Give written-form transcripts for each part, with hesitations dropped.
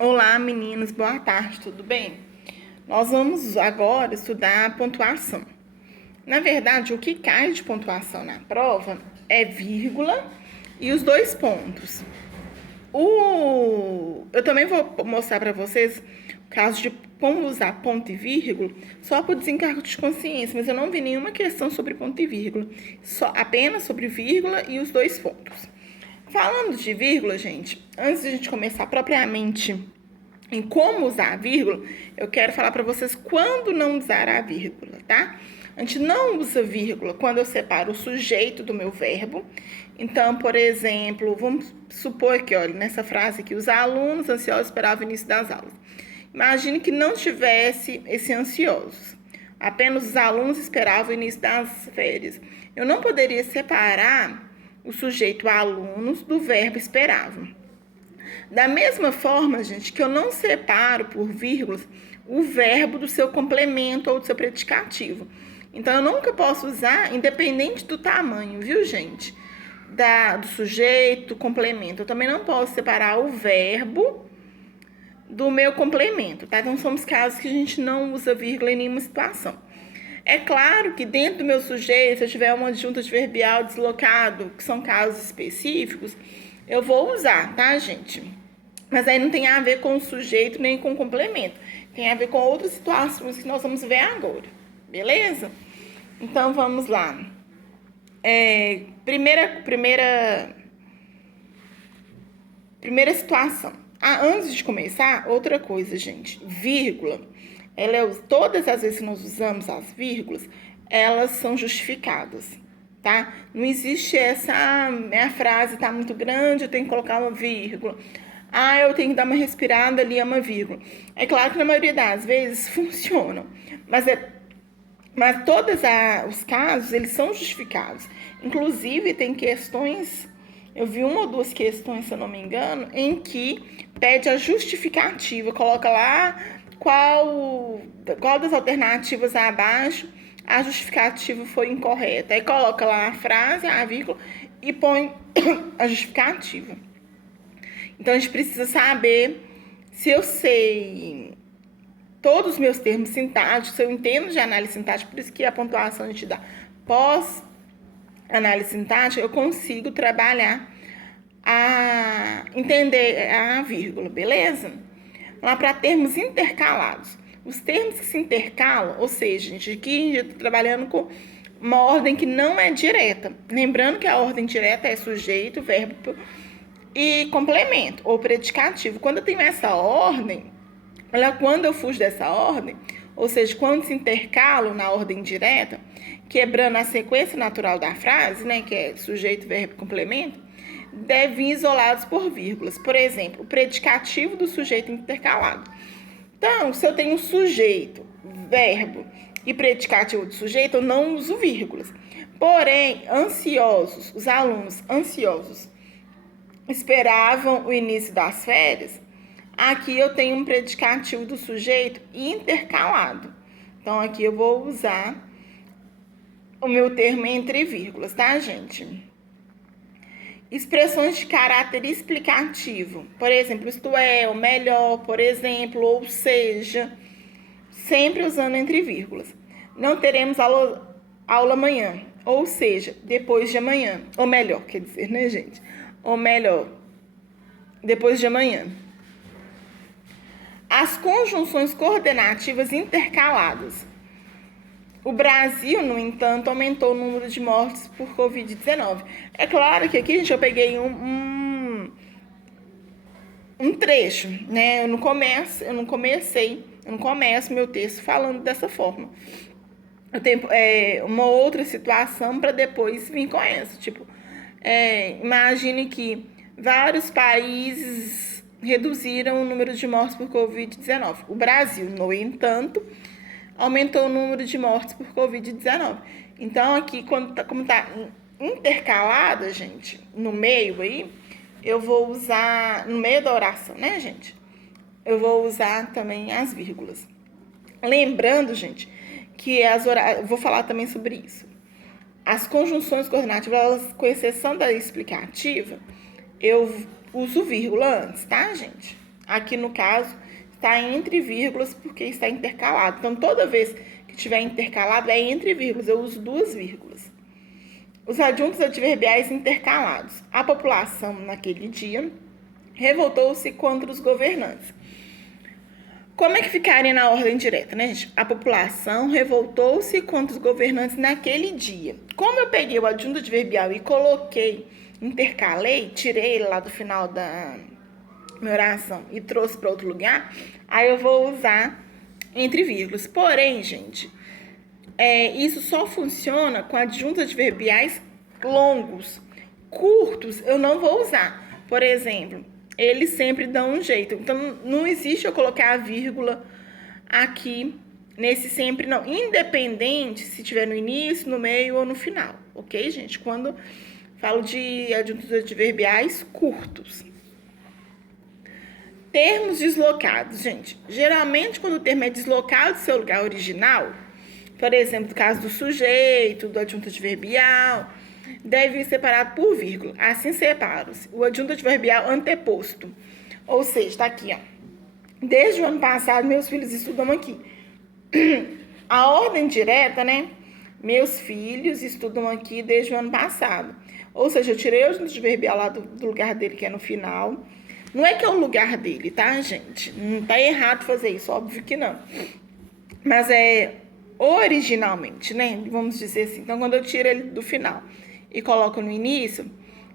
Olá, meninos, boa tarde, tudo bem? Nós vamos agora estudar a pontuação. Na verdade, o que cai de pontuação na prova é vírgula e os dois pontos. Eu também vou mostrar para vocês o caso de como usar ponto e vírgula só por desencargo de consciência, mas eu não vi nenhuma questão sobre ponto e vírgula, apenas sobre vírgula e os dois pontos. Falando de vírgula, gente, antes de a gente começar propriamente em como usar a vírgula, eu quero falar para vocês quando não usar a vírgula, tá? A gente não usa vírgula quando eu separo o sujeito do meu verbo. Então, por exemplo, vamos supor que, olha, nessa frase aqui, os alunos ansiosos esperavam o início das aulas. Imagine que não tivesse esse ansiosos. Apenas os alunos esperavam o início das férias. Eu não poderia separar o sujeito alunos do verbo esperavam. Da mesma forma, gente, que eu não separo por vírgulas o verbo do seu complemento ou do seu predicativo. Então, eu nunca posso usar, independente do tamanho, viu, gente? Do sujeito, complemento. Eu também não posso separar o verbo do meu complemento, tá? Então, são os casos que a gente não usa vírgula em nenhuma situação. É claro que dentro do meu sujeito, se eu tiver uma adjunta adverbial deslocado, que são casos específicos, eu vou usar, tá, gente? Mas aí não tem a ver com o sujeito nem com o complemento. Tem a ver com outras situações que nós vamos ver agora. Beleza? Então, vamos lá. Primeira situação. Antes de começar, outra coisa, gente. Vírgula. Todas as vezes que nós usamos as vírgulas, elas são justificadas, tá? Não existe minha frase está muito grande, eu tenho que colocar uma vírgula. Eu tenho que dar uma respirada ali, é uma vírgula. É claro que na maioria das vezes funcionam, mas todos os casos, eles são justificados. Inclusive, tem questões, eu vi uma ou duas questões, se eu não me engano, em que pede a justificativa, coloca lá qual das alternativas abaixo a justificativa foi incorreta. Aí coloca lá a frase, a vírgula, e põe a justificativa. Então, a gente precisa saber se eu sei todos os meus termos sintáticos, se eu entendo de análise sintática, por isso que a pontuação a gente dá pós-análise sintática, eu consigo trabalhar entender a vírgula, beleza? Lá para termos intercalados. Os termos que se intercalam, ou seja, gente, aqui eu estou trabalhando com uma ordem que não é direta. Lembrando que a ordem direta é sujeito, verbo e complemento, ou predicativo. Quando eu tenho essa ordem, quando eu fujo dessa ordem, ou seja, quando se intercalam na ordem direta, quebrando a sequência natural da frase, né, que é sujeito, verbo e complemento, devem ir isolados por vírgulas. Por exemplo, o predicativo do sujeito intercalado. Então, se eu tenho sujeito, verbo e predicativo do sujeito, eu não uso vírgulas. Porém, ansiosos, os alunos ansiosos esperavam o início das férias, aqui eu tenho um predicativo do sujeito intercalado. Então, aqui eu vou usar o meu termo entre vírgulas, tá, gente? Expressões de caráter explicativo. Por exemplo, isto é, ou melhor, por exemplo, ou seja, sempre usando entre vírgulas. Não teremos aula amanhã, ou seja, depois de amanhã. Ou melhor, quer dizer, né, gente? Ou melhor, depois de amanhã. As conjunções coordenativas intercaladas. O Brasil, no entanto, aumentou o número de mortes por Covid-19. É claro que aqui, gente, eu peguei um trecho, né? Eu não começo meu texto falando dessa forma. Eu tenho uma outra situação para depois vir com essa. Tipo, imagine que vários países reduziram o número de mortes por Covid-19. O Brasil, no entanto, aumentou o número de mortes por Covid-19. Então, aqui, como está intercalada, gente, no meio aí, eu vou usar, no meio da oração, né, gente? Eu vou usar também as vírgulas. Lembrando, gente, que vou falar também sobre isso. As conjunções coordenativas, elas, com exceção da explicativa, eu uso vírgula antes, tá, gente? Aqui no caso, está entre vírgulas porque está intercalado. Então, toda vez que tiver intercalado, é entre vírgulas. Eu uso duas vírgulas. Os adjuntos adverbiais intercalados. A população, naquele dia, revoltou-se contra os governantes. Como é que ficaria na ordem direta, né, gente? A população revoltou-se contra os governantes naquele dia. Como eu peguei o adjunto adverbial e coloquei, intercalei, tirei ele lá do final da minha oração e trouxe para outro lugar, aí eu vou usar entre vírgulas. Porém, gente, isso só funciona com adjuntos adverbiais longos. Curtos eu não vou usar. Por exemplo, eles sempre dão um jeito. Então, não existe eu colocar a vírgula aqui nesse sempre, não. Independente se tiver no início, no meio ou no final. Ok, gente? Quando falo de adjuntos adverbiais curtos. Termos deslocados, gente. Geralmente, quando o termo é deslocado do seu lugar original, por exemplo, no caso do sujeito, do adjunto adverbial, deve ir separado por vírgula. Assim separa-se o adjunto adverbial anteposto. Ou seja, está aqui, ó. Desde o ano passado, meus filhos estudam aqui. A ordem direta, né? Meus filhos estudam aqui desde o ano passado. Ou seja, eu tirei o adjunto adverbial lá do lugar dele, que é no final. Não é que é o lugar dele, tá, gente? Não tá errado fazer isso, óbvio que não. Mas é originalmente, né? Vamos dizer assim. Então, quando eu tiro ele do final e coloco no início,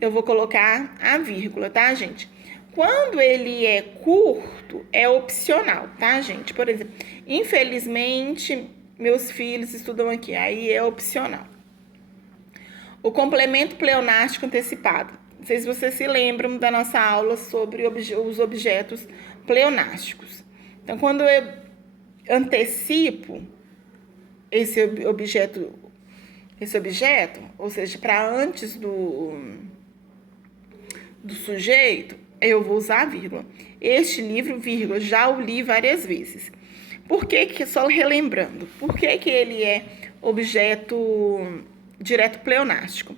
eu vou colocar a vírgula, tá, gente? Quando ele é curto, é opcional, tá, gente? Por exemplo, infelizmente, meus filhos estudam aqui, aí é opcional. O complemento pleonástico antecipado. Não sei se vocês se lembram da nossa aula sobre os objetos pleonásticos. Então, quando eu antecipo esse objeto, ou seja, para antes do sujeito, eu vou usar a vírgula. Este livro, vírgula, já o li várias vezes. Por que, só relembrando, por que ele é objeto direto pleonástico?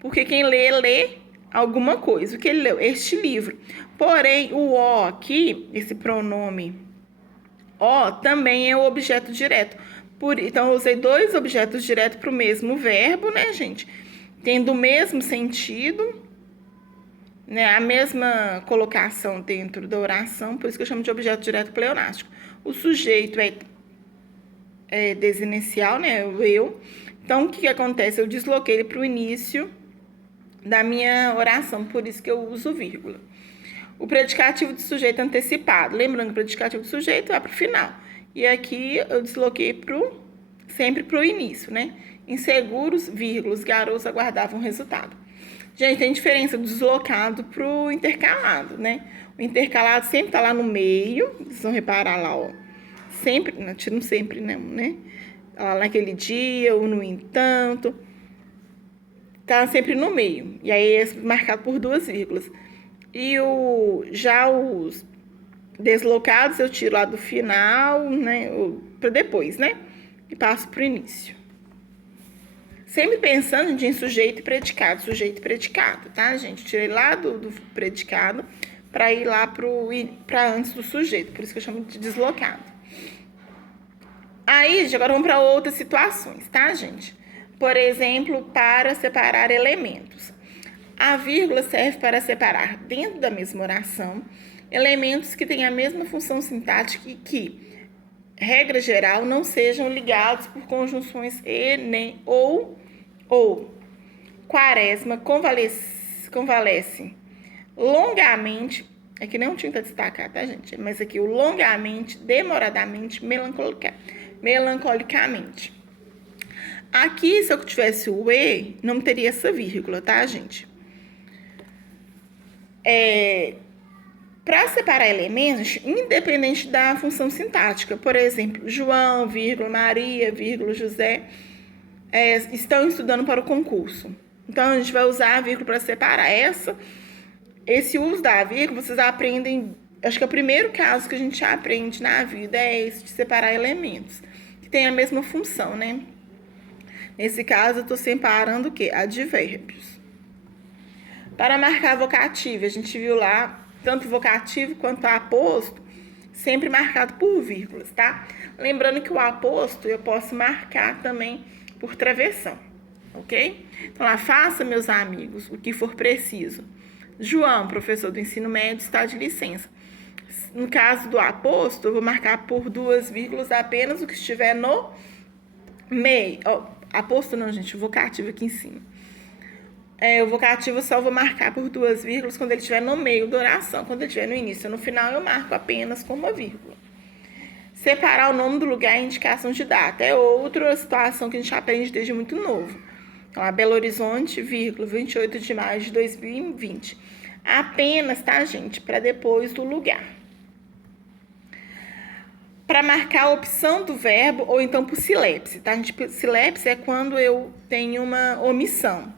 Porque quem lê alguma coisa. O que ele leu? Este livro. Porém, o o aqui, esse pronome o, também é o objeto direto. Então, eu usei dois objetos diretos para o mesmo verbo, né, gente? Tendo o mesmo sentido, né? A mesma colocação dentro da oração, por isso que eu chamo de objeto direto pleonástico. O sujeito é desinicial, né? O eu. Então, o que acontece? Eu desloquei ele para o início da minha oração, por isso que eu uso vírgula. O predicativo de sujeito antecipado. Lembrando que o predicativo de sujeito vai para o final. E aqui eu desloquei sempre para o início, né? Inseguros, vírgulas, garotos aguardavam o resultado. Gente, tem diferença do deslocado para o intercalado, né? O intercalado sempre está lá no meio. Vocês vão reparar lá, ó. Sempre, não sempre não, né? Lá naquele dia, ou no entanto. Tá sempre no meio. E aí é marcado por duas vírgulas. E já os deslocados eu tiro lá do final, né? Para depois, né? E passo para o início. Sempre pensando em sujeito e predicado. Sujeito e predicado, tá, gente? Tirei lá do predicado para ir lá para antes do sujeito. Por isso que eu chamo de deslocado. Aí, agora vamos para outras situações, tá, gente? Por exemplo, para separar elementos. A vírgula serve para separar, dentro da mesma oração, elementos que têm a mesma função sintática e que, regra geral, não sejam ligados por conjunções e, nem, ou. Quaresma convalesce longamente, aqui não tinha que destacar, tá, gente? Mas aqui o longamente, demoradamente, melancolicamente. Aqui, se eu tivesse o e, não teria essa vírgula, tá, gente? Para separar elementos, independente da função sintática, por exemplo, João, vírgula, Maria, vírgula, José, estão estudando para o concurso. Então, a gente vai usar a vírgula para separar. Esse uso da vírgula, vocês aprendem, acho que é o primeiro caso que a gente aprende na vida, é esse de separar elementos, que tem a mesma função, né? Nesse caso, eu estou separando o quê? Advérbios. Para marcar vocativo, a gente viu lá tanto vocativo quanto aposto, sempre marcado por vírgulas, tá? Lembrando que o aposto eu posso marcar também por travessão, ok? Então lá, faça, meus amigos, o que for preciso. João, professor do ensino médio, está de licença. No caso do aposto, eu vou marcar por 2 vírgulas apenas o que estiver no meio. Oh, aposto não, gente, o vocativo aqui em cima. O vocativo eu só vou marcar por 2 vírgulas quando ele estiver no meio da oração. Quando ele estiver no início ou no final, eu marco apenas com uma vírgula. Separar o nome do lugar e indicação de data. É outra situação que a gente aprende desde muito novo. Então, Belo Horizonte, vírgula, 28 de maio de 2020. Apenas, tá, gente? Para depois do lugar. Para marcar a opção do verbo ou então por silepse, tá? Silepse é quando eu tenho uma omissão.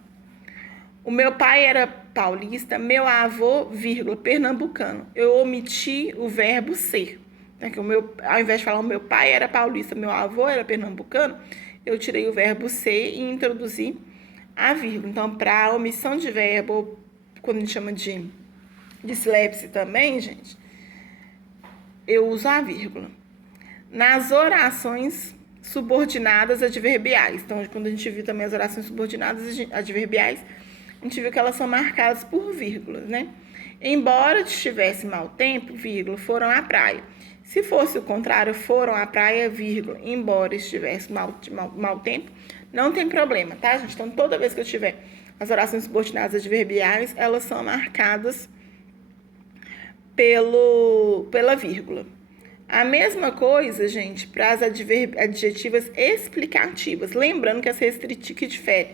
O meu pai era paulista, meu avô, vírgula, pernambucano. Eu omiti o verbo ser. Ao invés de falar o meu pai era paulista, meu avô era pernambucano, eu tirei o verbo ser e introduzi a vírgula. Então, para omissão de verbo, quando a gente chama de silepse também, gente, eu uso a vírgula. Nas orações subordinadas adverbiais. Então, quando a gente viu também as orações subordinadas adverbiais, a gente viu que elas são marcadas por vírgulas, né? Embora estivesse mau tempo, vírgula, foram à praia. Se fosse o contrário, foram à praia, vírgula, embora estivesse mau tempo, não tem problema, tá, gente? Então, toda vez que eu tiver as orações subordinadas adverbiais, elas são marcadas pela vírgula. A mesma coisa, gente, para as adjetivas explicativas. Lembrando que que difere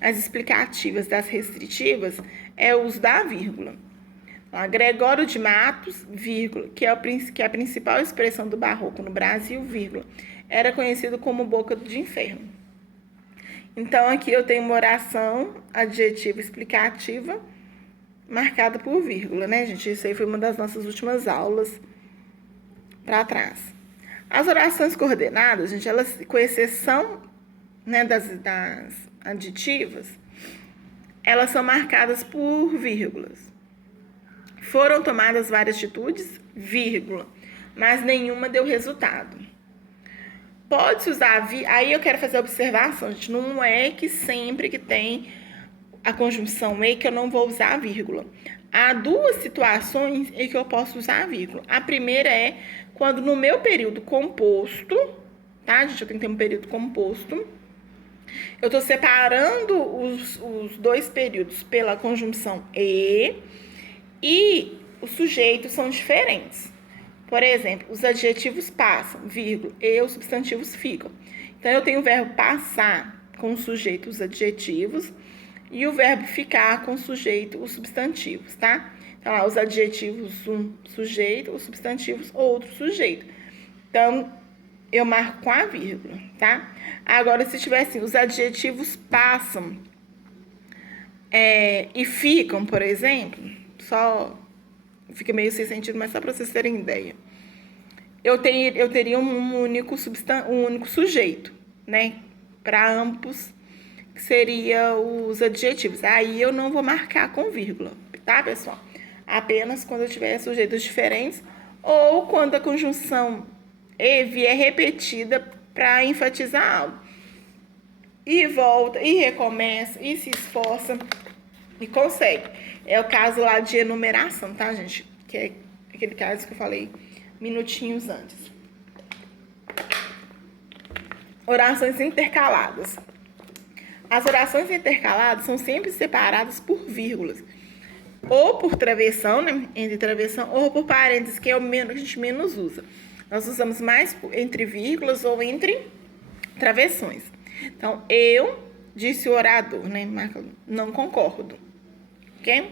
as explicativas das restritivas é o uso da vírgula. Gregório de Matos, vírgula, que é a principal expressão do barroco no Brasil, vírgula, era conhecido como boca de inferno. Então, aqui eu tenho uma oração adjetiva explicativa marcada por vírgula, né, gente? Isso aí foi uma das nossas últimas aulas para trás. As orações coordenadas, gente, elas, com exceção, né, das adjetivas, elas são marcadas por vírgulas. Foram tomadas várias atitudes, vírgula, mas nenhuma deu resultado. Pode-se usar, aí eu quero fazer a observação, gente, não é que sempre que tem a conjunção e que eu não vou usar a vírgula. Há 2 situações em que eu posso usar a vírgula. A primeira é quando no meu período composto, tá, gente, eu tenho que ter um período composto, eu estou separando os 2 períodos pela conjunção e os sujeitos são diferentes. Por exemplo, os adjetivos passam, vírgula, e os substantivos ficam. Então, eu tenho o verbo passar com o sujeito, os adjetivos, e o verbo ficar com o sujeito, os substantivos, tá? Então, lá, os adjetivos, um sujeito, os substantivos, outro sujeito. Então, eu marco com a vírgula, tá? Agora, se tiver assim, os adjetivos passam e ficam, por exemplo, fica meio sem sentido, mas só para vocês terem ideia. Eu teria um único sujeito, né? Para ambos, que seria os adjetivos. Aí eu não vou marcar com vírgula, tá, pessoal? Apenas quando eu tiver sujeitos diferentes ou quando a conjunção e vier repetida para enfatizar algo. E volta, e recomeça, e se esforça, e consegue. É o caso lá de enumeração, tá, gente? Que é aquele caso que eu falei minutinhos antes. Orações intercaladas. As orações intercaladas são sempre separadas por vírgulas. Ou por travessão, né? Entre travessão, ou por parênteses, que é o menos que a gente menos usa. Nós usamos mais entre vírgulas ou entre travessões. Então, eu, disse o orador, né? Não concordo. Ok?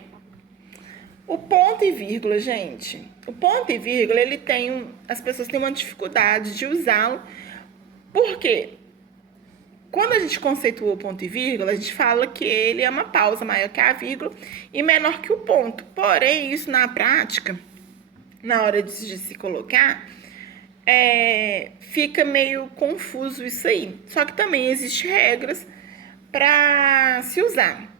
O ponto e vírgula, gente. O ponto e vírgula, as pessoas têm uma dificuldade de usá-lo. Por quê? Quando a gente conceitua o ponto e vírgula, a gente fala que ele é uma pausa maior que a vírgula e menor que o ponto. Porém, isso na prática, na hora de se colocar, fica meio confuso isso aí. Só que também existem regras para se usar.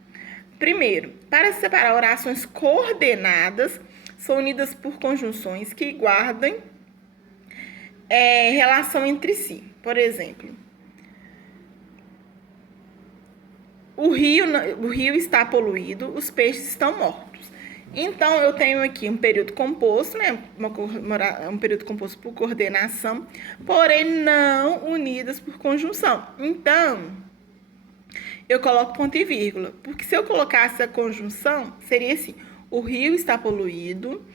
Primeiro, para separar orações coordenadas, são unidas por conjunções que guardem relação entre si. Por exemplo, o rio está poluído, os peixes estão mortos. Então, eu tenho aqui um período composto, né? Um período composto por coordenação, porém não unidas por conjunção. Então, eu coloco ponto e vírgula, porque se eu colocasse a conjunção, seria assim: o rio está poluído,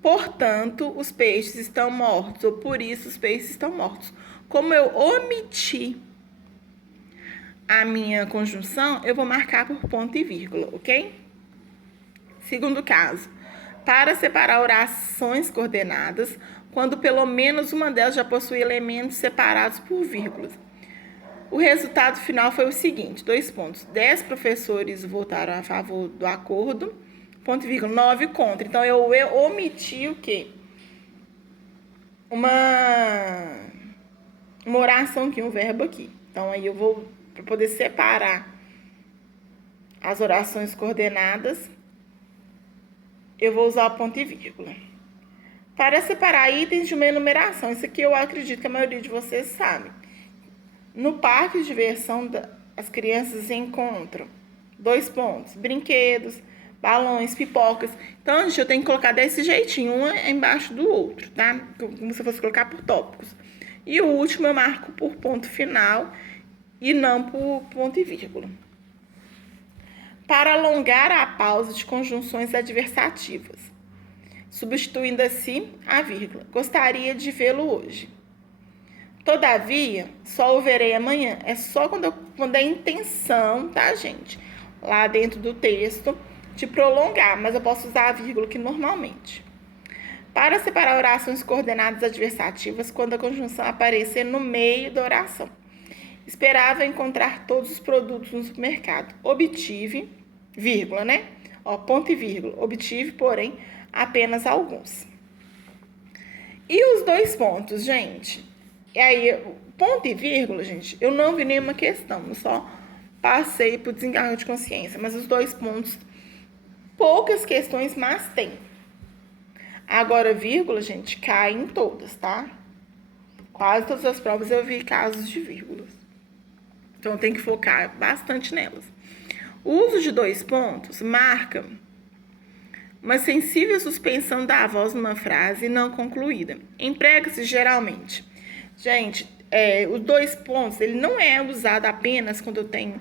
portanto, os peixes estão mortos, ou por isso os peixes estão mortos. Como eu omiti a minha conjunção, eu vou marcar por ponto e vírgula, ok? Segundo caso, para separar orações coordenadas, quando pelo menos uma delas já possui elementos separados por vírgulas. O resultado final foi o seguinte, 2 pontos. 10 professores votaram a favor do acordo, ponto e vírgula, 9 contra. Então, eu omiti o quê? Uma oração aqui, um verbo aqui. Então, aí eu vou, para poder separar as orações coordenadas, eu vou usar o ponto e vírgula. Para separar itens de uma enumeração, isso aqui eu acredito que a maioria de vocês sabe. No parque de diversão, as crianças encontram 2 pontos, brinquedos, balões, pipocas. Então, gente, eu tenho que colocar desse jeitinho, um embaixo do outro, tá? Como se eu fosse colocar por tópicos. E o último eu marco por ponto final e não por ponto e vírgula. Para alongar a pausa de conjunções adversativas, substituindo assim a vírgula. Gostaria de vê-lo hoje. Todavia, só o verei amanhã. É só quando é intenção, tá, gente? Lá dentro do texto, de prolongar, mas eu posso usar a vírgula aqui normalmente. Para separar orações coordenadas adversativas, quando a conjunção aparecer no meio da oração. Esperava encontrar todos os produtos no supermercado. Obtive, vírgula, né? Ó, ponto e vírgula. Obtive, porém, apenas alguns. E os 2 pontos, gente? E aí, ponto e vírgula, gente, eu não vi nenhuma questão. Eu só passei por desencargo de consciência. Mas os 2 pontos, poucas questões, mas tem. Agora, vírgula, gente, cai em todas, tá? Quase todas as provas eu vi casos de vírgulas. Então, tem que focar bastante nelas. O uso de 2 pontos marca uma sensível suspensão da voz numa frase não concluída. Emprega-se geralmente. Gente, os 2 pontos, ele não é usado apenas quando eu tenho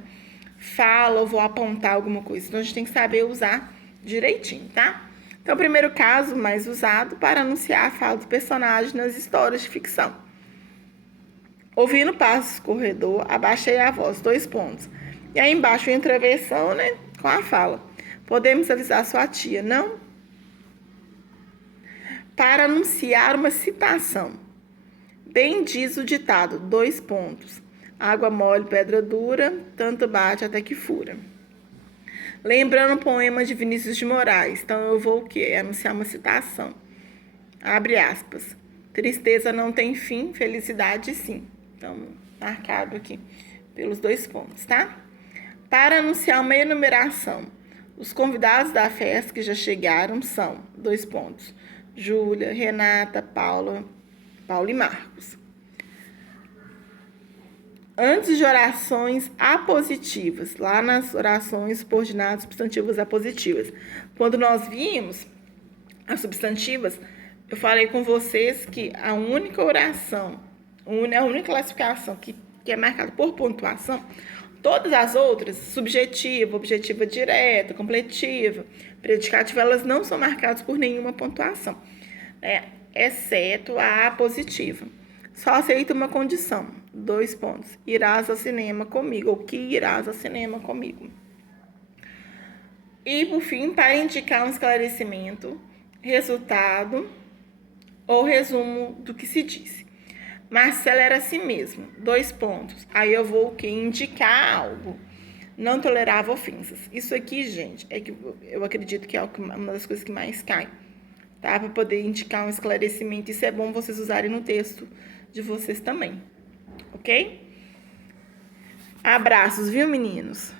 fala ou vou apontar alguma coisa. Então, a gente tem que saber usar direitinho, tá? Então, o primeiro caso mais usado para anunciar a fala do personagem nas histórias de ficção. Ouvindo passos no corredor, abaixei a voz, 2 pontos. E aí embaixo entra a versão, né, com a fala. Podemos avisar sua tia, não? Para anunciar uma citação. Bem diz o ditado, 2 pontos. Água mole, pedra dura, tanto bate até que fura. Lembrando o poema de Vinícius de Moraes. Então, eu vou o quê? Anunciar uma citação. Abre aspas. Tristeza não tem fim, felicidade sim. Então, marcado aqui pelos 2 pontos, tá? Para anunciar uma enumeração. Os convidados da festa que já chegaram são, 2 pontos. Júlia, Renata, Paulo e Marcos. Antes de orações apositivas, lá nas orações subordinadas substantivas apositivas. Quando nós vimos as substantivas, eu falei com vocês que a única oração, a única classificação que é marcada por pontuação, todas as outras, subjetiva, objetiva direta, completiva, predicativa, elas não são marcadas por nenhuma pontuação, né? Exceto a apositiva. Só aceita uma condição, 2 pontos. Irás ao cinema comigo, ou que irás ao cinema comigo. E, por fim, para indicar um esclarecimento, resultado ou resumo do que se disse. Marcela era assim mesmo, 2 pontos. Aí eu vou indicar algo. Não tolerava ofensas. Isso aqui, gente, é que eu acredito que é uma das coisas que mais cai, tá? Para poder indicar um esclarecimento. Isso é bom vocês usarem no texto de vocês também, ok? Abraços, viu, meninos?